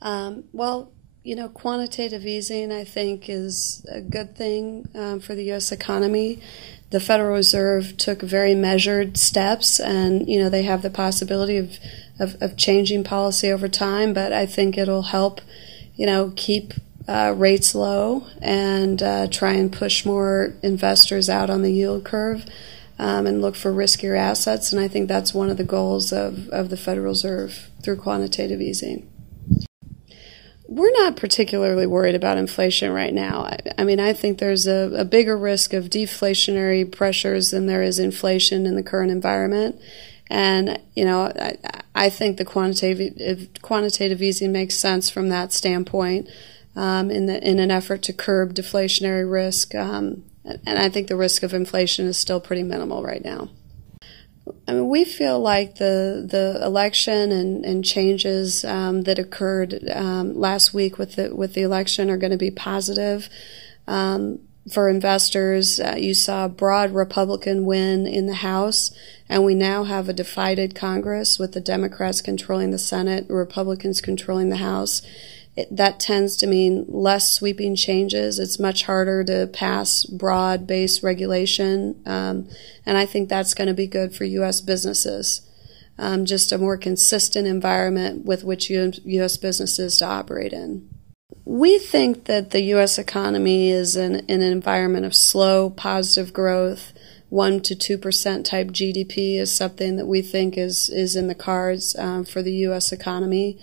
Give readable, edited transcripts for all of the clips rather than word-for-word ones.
Well, quantitative easing, I think, is a good thing for the U.S. economy. The Federal Reserve took very measured steps, and, they have the possibility of changing policy over time, but I think it'll help, keep rates low and try and push more investors out on the yield curve and look for riskier assets, and I think that's one of the goals of the Federal Reserve through quantitative easing. We're not particularly worried about inflation right now. I think there's a bigger risk of deflationary pressures than there is inflation in the current environment. And, I think the quantitative easing makes sense from that standpoint in an effort to curb deflationary risk. And I think the risk of inflation is still pretty minimal right now. We feel like the election and changes that occurred last week with the election are going to be positive for investors. You saw a broad Republican win in the House, and we now have a divided Congress with the Democrats controlling the Senate, Republicans controlling the House. That tends to mean less sweeping changes. It's much harder to pass broad-based regulation, and I think that's going to be good for U.S. businesses. Just a more consistent environment with which U.S. businesses to operate in. We think that the U.S. economy is in an environment of slow, positive growth. 1% to 2% type GDP is something that we think is in the cards for the U.S. economy.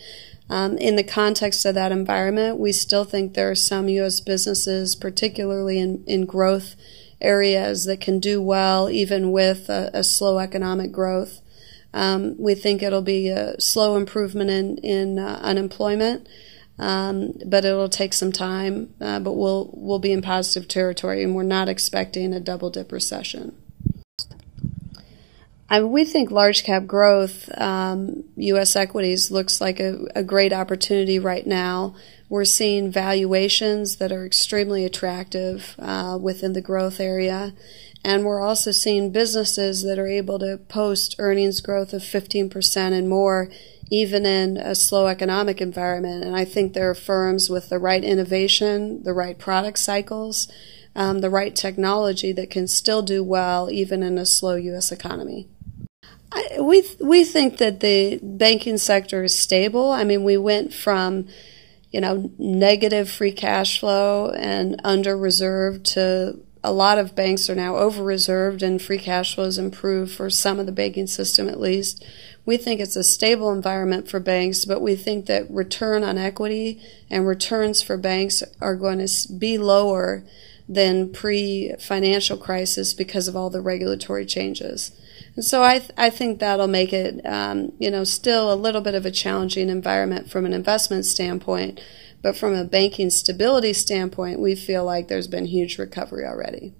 In the context of that environment, we still think there are some U.S. businesses, particularly in growth areas, that can do well even with a slow economic growth. We think it'll be a slow improvement in unemployment, but it'll take some time. But we'll be in positive territory, and we're not expecting a double-dip recession. We think large cap growth, U.S. equities, looks like a great opportunity right now. We're seeing valuations that are extremely attractive within the growth area. And we're also seeing businesses that are able to post earnings growth of 15% and more, even in a slow economic environment. And I think there are firms with the right innovation, the right product cycles, the right technology that can still do well even in a slow U.S. economy. We think that the banking sector is stable. We went from, negative free cash flow and under-reserved to a lot of banks are now over-reserved, and free cash flow has improved for some of the banking system at least. We think it's a stable environment for banks, but we think that return on equity and returns for banks are going to be lower than pre-financial crisis because of all the regulatory changes. And so I think that'll make it, still a little bit of a challenging environment from an investment standpoint. But from a banking stability standpoint, we feel like there's been huge recovery already.